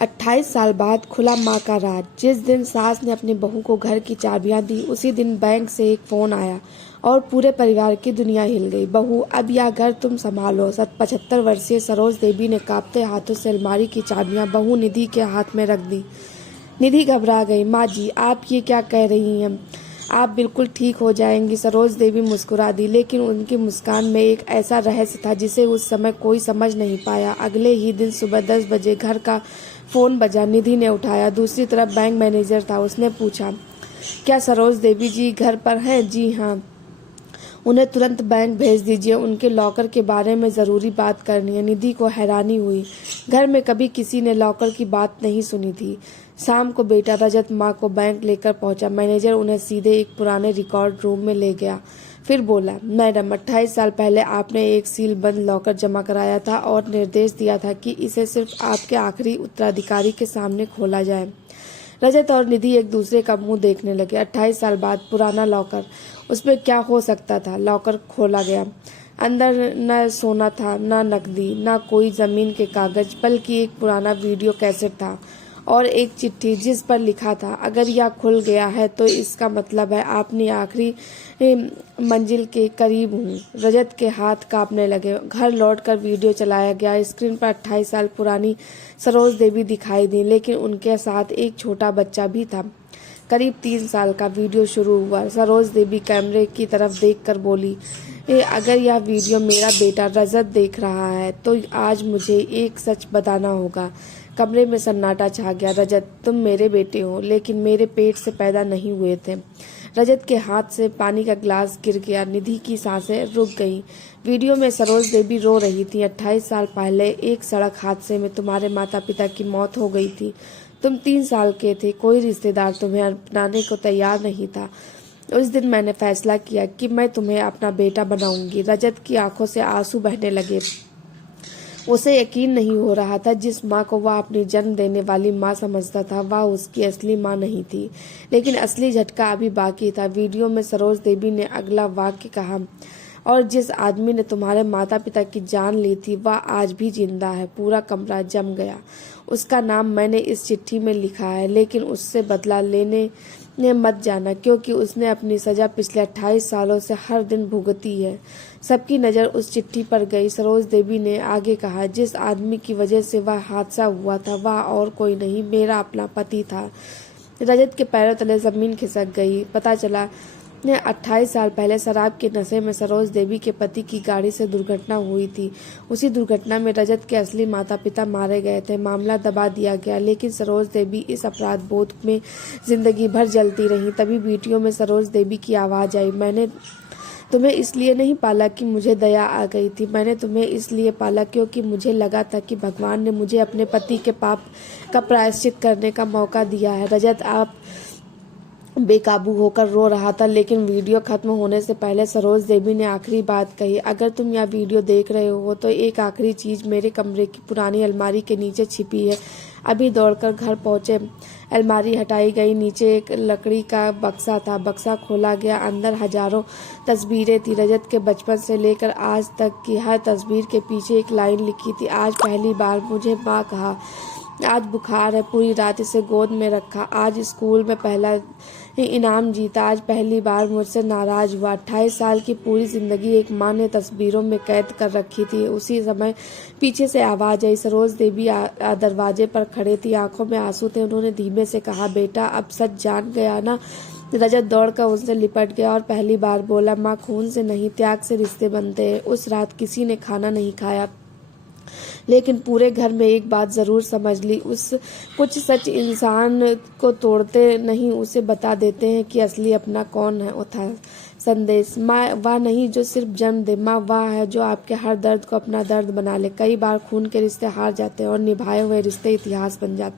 28 साल बाद खुला मां का राज। जिस दिन सास ने अपनी बहू को घर की चाबियां दी, उसी दिन बैंक से एक फोन आया और पूरे परिवार की दुनिया हिल गई। बहू, अब यह घर तुम संभालो। 75 वर्षीय सरोज देवी ने कांपते हाथों से अलमारी की चाबियां बहू निधि के हाथ में रख दी। निधि घबरा गई। माँ जी, आप ये क्या कह रही हैं? आप बिल्कुल ठीक हो जाएंगी। सरोज देवी मुस्कुरा दी, लेकिन उनकी मुस्कान में एक ऐसा रहस्य था जिसे उस समय कोई समझ नहीं पाया। अगले ही दिन सुबह 10 बजे घर का फोन बजा। निधि ने उठाया। दूसरी तरफ बैंक मैनेजर था। उसने पूछा, क्या सरोज देवी जी घर पर हैं? जी हाँ। उन्हें तुरंत बैंक भेज दीजिए, उनके लॉकर के बारे में ज़रूरी बात करनी है। निधि को हैरानी हुई। घर में कभी किसी ने लॉकर की बात नहीं सुनी थी। शाम को बेटा रजत माँ को बैंक लेकर पहुंचा। मैनेजर उन्हें सीधे एक पुराने रिकॉर्ड रूम में ले गया। फिर बोला, मैडम, 28 साल पहले आपने एक सील बंद लॉकर जमा कराया था और निर्देश दिया था कि इसे सिर्फ आपके आखिरी उत्तराधिकारी के सामने खोला जाए। रजत और निधि एक दूसरे का मुंह देखने लगे। 28 साल बाद पुराना लॉकर, उसमें क्या हो सकता था? लॉकर खोला गया। अंदर न सोना था, न नकदी, न कोई जमीन के कागज, बल्कि एक पुराना वीडियो कैसेट था और एक चिट्ठी जिस पर लिखा था, अगर यह खुल गया है तो इसका मतलब है आपने आखिरी मंजिल के करीब हूँ। रजत के हाथ कांपने लगे। घर लौटकर वीडियो चलाया गया। स्क्रीन पर 28 साल पुरानी सरोज देवी दिखाई दी, लेकिन उनके साथ एक छोटा बच्चा भी था। करीब 3 साल का। वीडियो शुरू हुआ। सरोज देवी कैमरे की तरफ देखकर बोली, अगर यह वीडियो मेरा बेटा रजत देख रहा है तो आज मुझे एक सच बताना होगा। कमरे में सन्नाटा छा गया। रजत, तुम मेरे बेटे हो, लेकिन मेरे पेट से पैदा नहीं हुए थे। रजत के हाथ से पानी का ग्लास गिर गया। निधि की सांसें रुक गईं। वीडियो में सरोज देवी रो रही थी। 28 साल पहले एक सड़क हादसे में तुम्हारे माता पिता की मौत हो गई थी। तुम 3 साल के थे। कोई रिश्तेदार तुम्हें अपनाने को तैयार नहीं था। उस दिन मैंने फैसला किया कि मैं तुम्हें अपना बेटा बनाऊंगी। रजत की आंखों से आंसू बहने लगे। उसे यकीन नहीं हो रहा था। जिस माँ को वह अपनी जन्म देने वाली माँ समझता था, वह उसकी असली माँ नहीं थी। लेकिन असली झटका अभी बाकी था। वीडियो में सरोज देवी ने अगला वाक्य कहा, और जिस आदमी ने तुम्हारे माता पिता की जान ली थी वह आज भी जिंदा है। पूरा कमरा जम गया। उसका नाम मैंने इस चिट्ठी में लिखा है, लेकिन उससे बदला लेने मत जाना, क्योंकि उसने अपनी सजा पिछले 28 सालों से हर दिन भुगती है। सबकी नज़र उस चिट्ठी पर गई। सरोज देवी ने आगे कहा, जिस आदमी की वजह से वह हादसा हुआ था वह और कोई नहीं, मेरा अपना पति था। रजत के पैरों तले जमीन खिसक गई। पता चला 28 साल पहले शराब के नशे में सरोज देवी के पति की गाड़ी से दुर्घटना हुई थी। उसी दुर्घटना में रजत के असली माता पिता मारे गए थे। मामला दबा दिया गया, लेकिन सरोज देवी इस अपराध बोध में जिंदगी भर जलती रही। तभी वीडियो में सरोज देवी की आवाज़ आई, मैंने तुम्हें इसलिए नहीं पाला कि मुझे दया आ गई थी। मैंने तुम्हें इसलिए पाला क्योंकि मुझे लगा था कि भगवान ने मुझे अपने पति के पाप का प्रायश्चित करने का मौका दिया है। रजत आप बेकाबू होकर रो रहा था, लेकिन वीडियो खत्म होने से पहले सरोज देवी ने आखिरी बात कही, अगर तुम यह वीडियो देख रहे हो तो एक आखिरी चीज मेरे कमरे की पुरानी अलमारी के नीचे छिपी है। अभी दौड़कर घर पहुंचे। अलमारी हटाई गई। नीचे एक लकड़ी का बक्सा था। बक्सा खोला गया। अंदर हजारों तस्वीरें थी। रजत के बचपन से लेकर आज तक की हर तस्वीर के पीछे एक लाइन लिखी थी, आज पहली बार मुझे माँ कहा, आज बुखार है, पूरी रात इसे गोद में रखा, आज स्कूल में पहला इनाम जीता, आज पहली बार मुझसे नाराज हुआ। 28 साल की पूरी जिंदगी एक माँ ने तस्वीरों में कैद कर रखी थी। उसी समय पीछे से आवाज आई। सरोज देवी दरवाजे पर खड़े थी। आंखों में आंसू थे। उन्होंने धीमे से कहा, बेटा अब सच जान गया ना? रजत दौड़कर उनसे लिपट गया और पहली बार बोला, माँ, खून से नहीं त्याग से रिश्ते बनते हैं। उस रात किसी ने खाना नहीं खाया, लेकिन पूरे घर में एक बात जरूर समझ ली, कुछ सच इंसान को तोड़ते नहीं, उसे बता देते हैं कि असली अपना कौन है। वो था संदेश। माँ वह नहीं जो सिर्फ जन्म दे, माँ वह है जो आपके हर दर्द को अपना दर्द बना ले। कई बार खून के रिश्ते हार जाते हैं और निभाए हुए रिश्ते इतिहास बन जाते हैं।